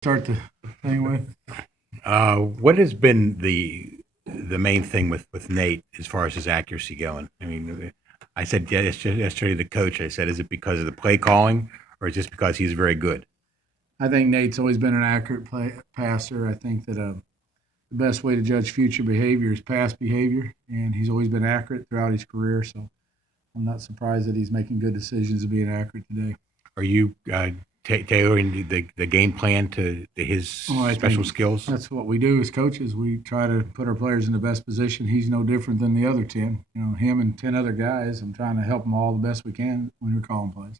start the thing with? What has been the main thing with Nate as far as his accuracy going? I mean, I said yesterday to the coach. I said, is it because of the play calling, or is it just because he's very good? I think Nate's always been an accurate passer. I think that the best way to judge future behavior is past behavior, and he's always been accurate throughout his career. So I'm not surprised that he's making good decisions and being accurate today. Are you tailoring the game plan to his I special think skills? that's what we do as coaches. We try to put our players in the best position. He's no different than the other 10. Him and 10 other guys. I'm trying to help them all the best we can when we're calling plays.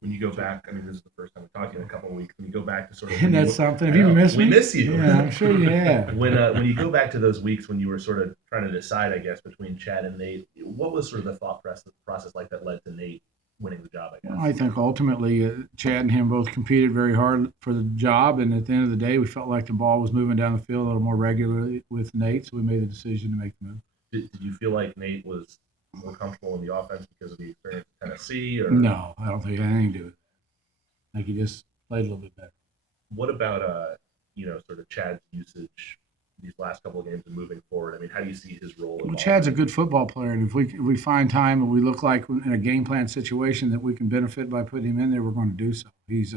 When you go back, I mean, this is the first time we talked to you in a couple of weeks. When you go back to sort of, And that's something. Have you missed me? We miss you. Yeah, I'm sure you have. When you go back to those weeks when you were sort of trying to decide, I guess, between Chad and Nate, what was sort of the thought process like that led to Nate winning the job? I guess. Well, I think ultimately Chad and him both competed very hard for the job, and at the end of the day, we felt like the ball was moving down the field a little more regularly with Nate, so we made the decision to make the move. Did you feel like Nate was more comfortable in the offense because of the experience in Tennessee? Or? No, I don't think it had anything to do with it. I think he just played a little bit better. What about sort of Chad's usage these last couple of games and moving forward? I mean, how do you see his role? Well, Chad's a good football player, and if we find time and we look like in a game plan situation that we can benefit by putting him in there, we're going to do so. He's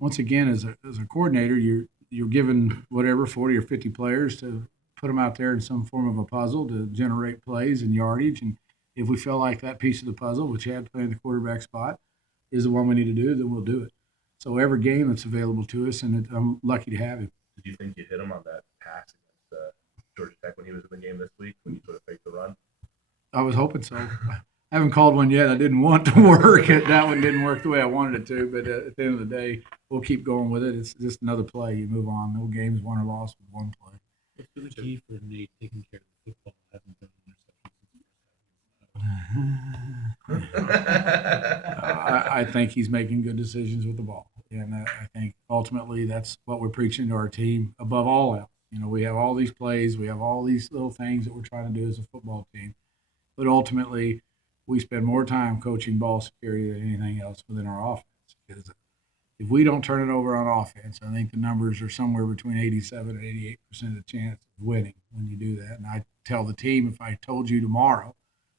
once again as a coordinator, you're given whatever 40 or 50 players to put them out there in some form of a puzzle to generate plays and yardage. And if we feel like that piece of the puzzle, which Chad playing the quarterback spot, is the one we need to do, then we'll do it. So every game that's available to us, and I'm lucky to have him. Did you think you hit him on that pass against Georgia Tech when he was in the game this week, when you sort of faked the run? I was hoping so. I haven't called one yet. I didn't want to work. That one didn't work the way I wanted it to, but at the end of the day, we'll keep going with it. It's just another play. You move on. No game's won or lost with one play. What's been the key for Nate taking care of the football? Having done I think he's making good decisions with the ball, and I think ultimately that's what we're preaching to our team above all else. We have all these plays, we have all these little things that we're trying to do as a football team, but ultimately we spend more time coaching ball security than anything else within our offense. Because if we don't turn it over on offense, I think the numbers are somewhere between 87 and 88% of the chance of winning when you do that. And I tell the team, if I told you tomorrow,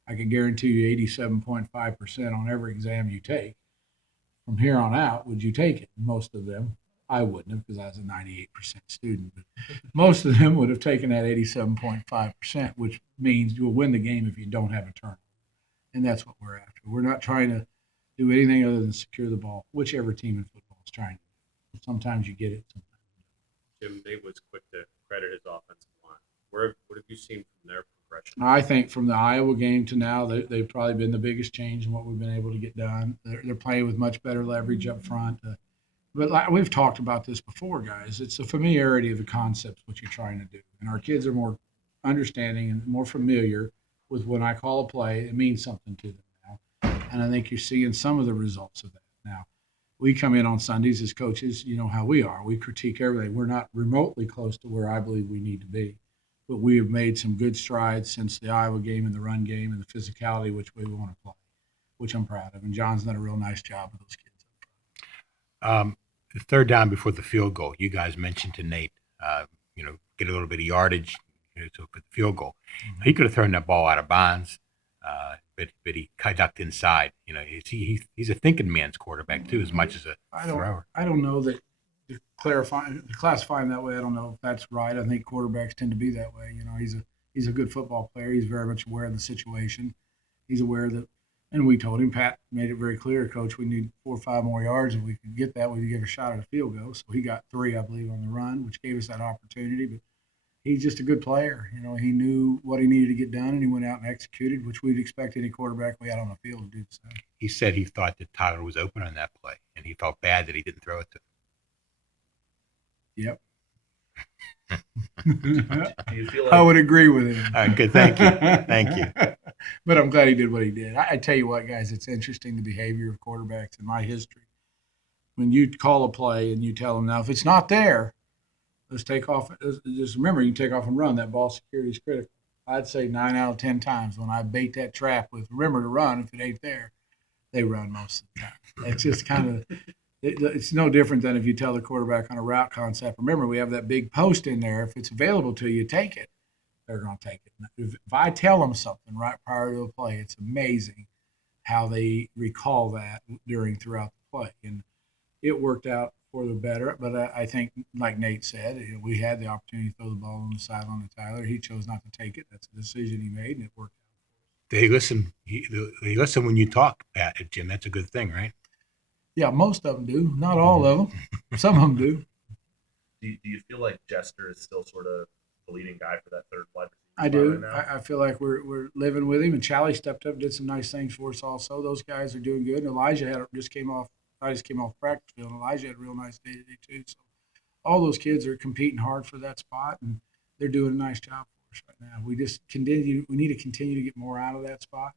I can guarantee you 87.5% on every exam you take. From here on out, would you take it? Most of them, I wouldn't have because I was a 98% student. But most of them would have taken that 87.5%, which means you'll win the game if you don't have a turnover. And that's what we're after. We're not trying to do anything other than secure the ball, whichever team in football is trying to do. Sometimes you get it, sometimes you Jim, Nate was quick to credit his offensive line. What have you seen from their progression? I think from the Iowa game to now, they've probably been the biggest change in what we've been able to get done. They're playing with much better leverage up front. But we've talked about this before, guys. It's the familiarity of the concepts, what you're trying to do. And our kids are more understanding and more familiar with when I call a play, it means something to them now. And I think you're seeing some of the results of that. Now, we come in on Sundays as coaches, you know how we are. We critique everything. We're not remotely close to where I believe we need to be. But we have made some good strides since the Iowa game and the run game and the physicality which we want to play, which I'm proud of. And John's done a real nice job with those kids. The third down before the field goal, you guys mentioned to Nate, get a little bit of yardage to put the field goal. Mm-hmm. He could have thrown that ball out of bounds, but he ducked inside. He's a thinking man's quarterback too, as much as a thrower. I don't know that to classify him that way. I don't know if that's right. I think quarterbacks tend to be that way. He's a good football player. He's very much aware of the situation. He's aware that. And we told him, Pat made it very clear, Coach, we need 4 or 5 more yards. If we could get that, we'd give a shot at a field goal. So he got 3, I believe, on the run, which gave us that opportunity. But he's just a good player. He knew what he needed to get done, and he went out and executed, which we'd expect any quarterback we had on the field to do the same. He said he thought that Tyler was open on that play, and he felt bad that he didn't throw it to him. Yep. Do you feel like I would agree with him. All right, good. Thank you. But I'm glad he did what he did. I tell you what, guys, it's interesting the behavior of quarterbacks in my history. When you call a play and you tell them, now, if it's not there, let's take off. Just remember, you can take off and run. That ball security is critical. I'd say 9 out of 10 times when I bait that trap with remember to run, if it ain't there, they run most of the time. It's just kind of It's no different than if you tell the quarterback on a route concept. Remember, we have that big post in there. If it's available to you, take it. They're going to take it. If I tell them something right prior to a play, it's amazing how they recall that throughout the play. And it worked out for the better. But I think, like Nate said, we had the opportunity to throw the ball on the sideline to Tyler. He chose not to take it. That's a decision he made, and it worked out. They listen. They listen when you talk, Pat, Jim. That's a good thing, right? Yeah, most of them do. Not all of them. Some of them do. Do you feel like Jester is still sort of the leading guy for that third wide receiver I spot do. right now? I feel like we're living with him, and Charlie stepped up, did some nice things for us. Also, those guys are doing good. And Elijah just came off practice field. And Elijah had a real nice day today too. So all those kids are competing hard for that spot, and they're doing a nice job for us right now. We just continue. We need to continue to get more out of that spot,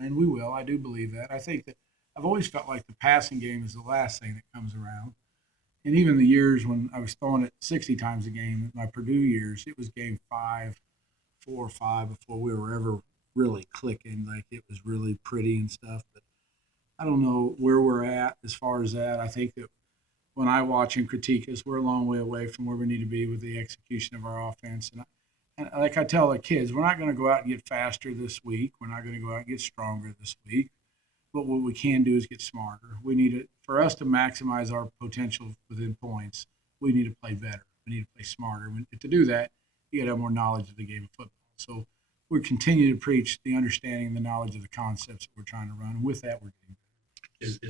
and we will. I do believe that. I think that I've always felt like the passing game is the last thing that comes around. And even the years when I was throwing it 60 times a game, my Purdue years, it was game 4 or 5 before we were ever really clicking. Like it was really pretty and stuff. But I don't know where we're at as far as that. I think that when I watch and critique us, we're a long way away from where we need to be with the execution of our offense. And like I tell the kids, we're not going to go out and get faster this week. We're not going to go out and get stronger this week. But what we can do is get smarter. We need to, for us to maximize our potential within points, we need to play better. We need to play smarter. To do that, you got to have more knowledge of the game of football. So we continue to preach the understanding and the knowledge of the concepts that we're trying to run. And with that, we're getting better.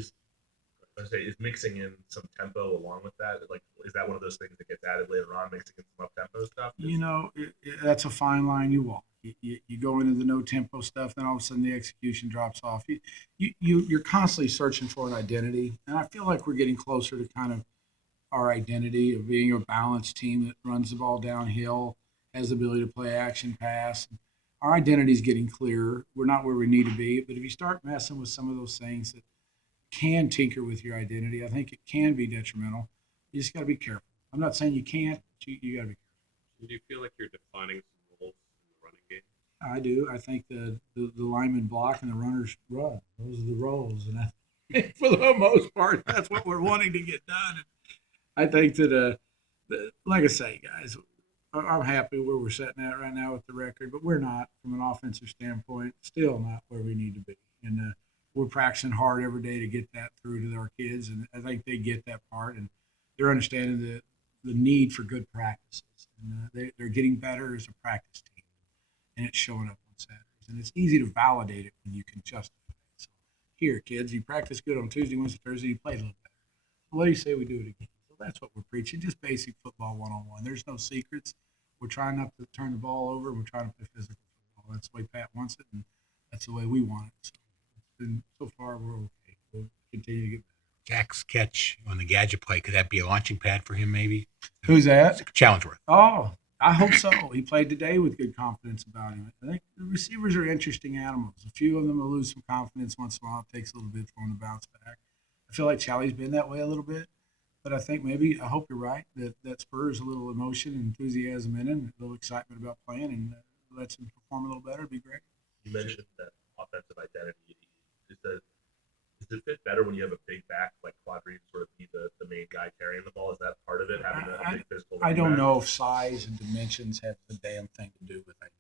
Is mixing in some tempo along with that? Like, is that one of those things that gets added later on, mixing in some up tempo stuff? That's a fine line you walk. You go into the no tempo stuff, then all of a sudden the execution drops off. You're constantly searching for an identity, and I feel like we're getting closer to kind of our identity of being a balanced team that runs the ball downhill, has the ability to play action pass. Our identity is getting clearer. We're not where we need to be, but if you start messing with some of those things that can tinker with your identity, I think it can be detrimental. You just got to be careful. I'm not saying you can't, but you got to be careful. Do you feel like you're defining some roles in the running game? I do. I think the linemen block and the runners run. Those are the roles, and for the most part, that's what we're wanting to get done. And I think that, like I say, guys, I'm happy where we're sitting at right now with the record, but we're not, from an offensive standpoint, still not where we need to be. And we're practicing hard every day to get that through to our kids, and I think they get that part, and they're understanding the need for good practices. And they're getting better as a practice team, and it's showing up on Saturdays. And it's easy to validate it when you can justify it. So, here, kids, you practice good on Tuesday, Wednesday, Thursday, you played a little better. So what do you say we do it again? So that's what we're preaching, just basic football one-on-one. There's no secrets. We're trying not to turn the ball over, and we're trying to play physical football. That's the way Pat wants it, and that's the way we want it. So, and so far, we're okay. We'll continue to get better. Jack's catch on the gadget play, could that be a launching pad for him maybe? Who's that? Challengeworth. Oh, I hope so. He played today with good confidence about him. I think the receivers are interesting animals. A few of them will lose some confidence once in a while. It takes a little bit for them to bounce back. I feel like Charlie's been that way a little bit, but I think I hope you're right, that spurs a little emotion and enthusiasm in him, a little excitement about playing, and lets him perform a little better. It'd be great. You mentioned that offensive identity. Does it fit better when you have a big back like Quadri sort of be the main guy carrying the ball? Is that part of it, having a big physical? I don't know if size and dimensions have a damn thing to do with identity.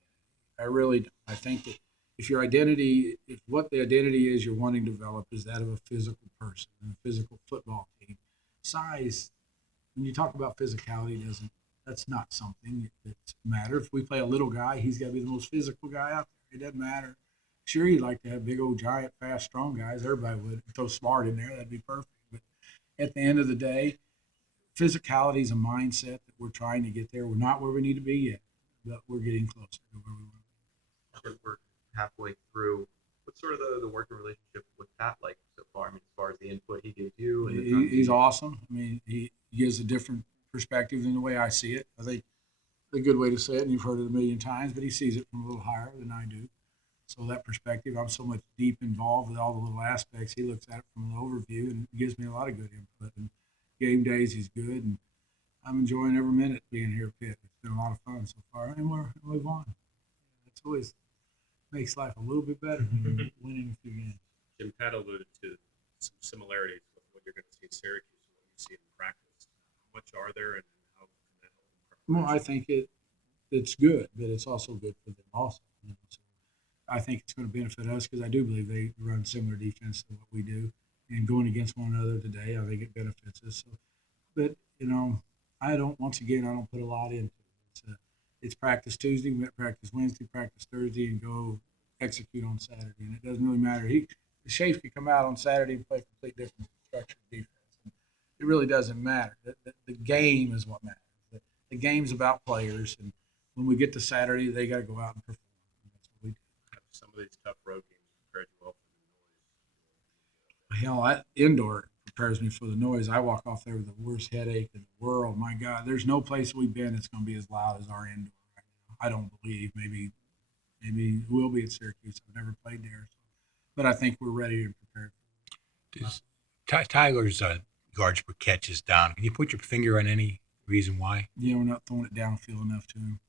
I really don't. I think that if what the identity is you're wanting to develop is that of a physical person and a physical football team, size, when you talk about physicality, that's not something that matters. If we play a little guy, he's got to be the most physical guy out there. It doesn't matter. Sure, you'd like to have big old giant, fast, strong guys. Everybody would. Throw smart in there, that'd be perfect. But at the end of the day, physicality is a mindset that we're trying to get there. We're not where we need to be yet, but we're getting closer to where we want to be. We're halfway through. What's sort of the working relationship with Pat like so far? I mean, as far as the input he gives you, and He's awesome. I mean, he gives a different perspective than the way I see it. I think a good way to say it, and you've heard it a million times, but he sees it from a little higher than I do. So that perspective, I'm so much deep involved with all the little aspects. He looks at it from an overview and gives me a lot of good input. And game days, he's good, and I'm enjoying every minute being here at Pitt. It's been a lot of fun so far, and we're move on. That's always makes life a little bit better when you're winning a few games. Jim, Pat alluded to some similarities with what what you're going to see in Syracuse and what you see in practice. How much are there, and how can that help in Well, I preparation? think it's good, but it's also good for them also. So I think it's going to benefit us because I do believe they run similar defense to what we do, and going against one another today, I think it benefits us. So, but I don't. Once again, I don't put a lot into it. It's practice Tuesday, practice Wednesday, practice Thursday, and go execute on Saturday. And it doesn't really matter. The Shafes could come out on Saturday and play a complete different structured defense. And it really doesn't matter. The game is what matters. The game's about players, and when we get to Saturday, they got to go out and perform. And that's what we do. Some of these tough road games prepared you well for Hell, indoor prepares me for the noise. I walk off there with the worst headache in the world. My God, there's no place we've been that's going to be as loud as our indoor right now. I don't believe. Maybe it will be at Syracuse. I've never played there, but I think we're ready and prepared. Tyler's yards per catch is down. Can you put your finger on any reason why? Yeah, we're not throwing it downfield enough to him.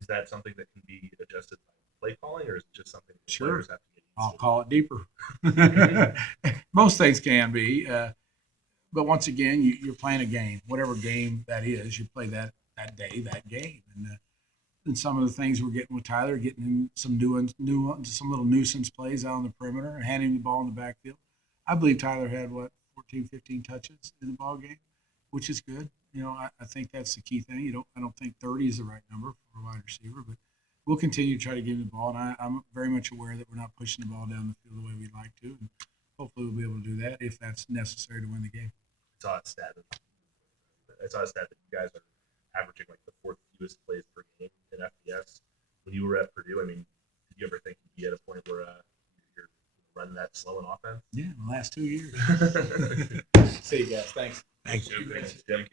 Is that something that can be adjusted by play calling, or is it just something that Sure. players have to get used I'll to? call it deeper. Most things can be, but once again, you're playing a game. Whatever game that is, you play that day, that game. And some of the things we're getting with Tyler, getting him some some little nuisance plays out on the perimeter, and handing the ball in the backfield. I believe Tyler had 14, 15 touches in the ball game, which is good. I think that's the key thing. I don't think 30 is the right number for a wide receiver, but we'll continue to try to give him the ball. And I'm very much aware that we're not pushing the ball down the field the way we'd like to, and hopefully we'll be able to do that if that's necessary to win the game. I saw a stat that you guys are averaging like the fourth fewest plays per game in FBS. When you were at Purdue, I mean, did you ever think you'd be at a point where you're running that slow in offense? Yeah, the last 2 years. See you guys. Thanks. Thanks. Thanks, Jim.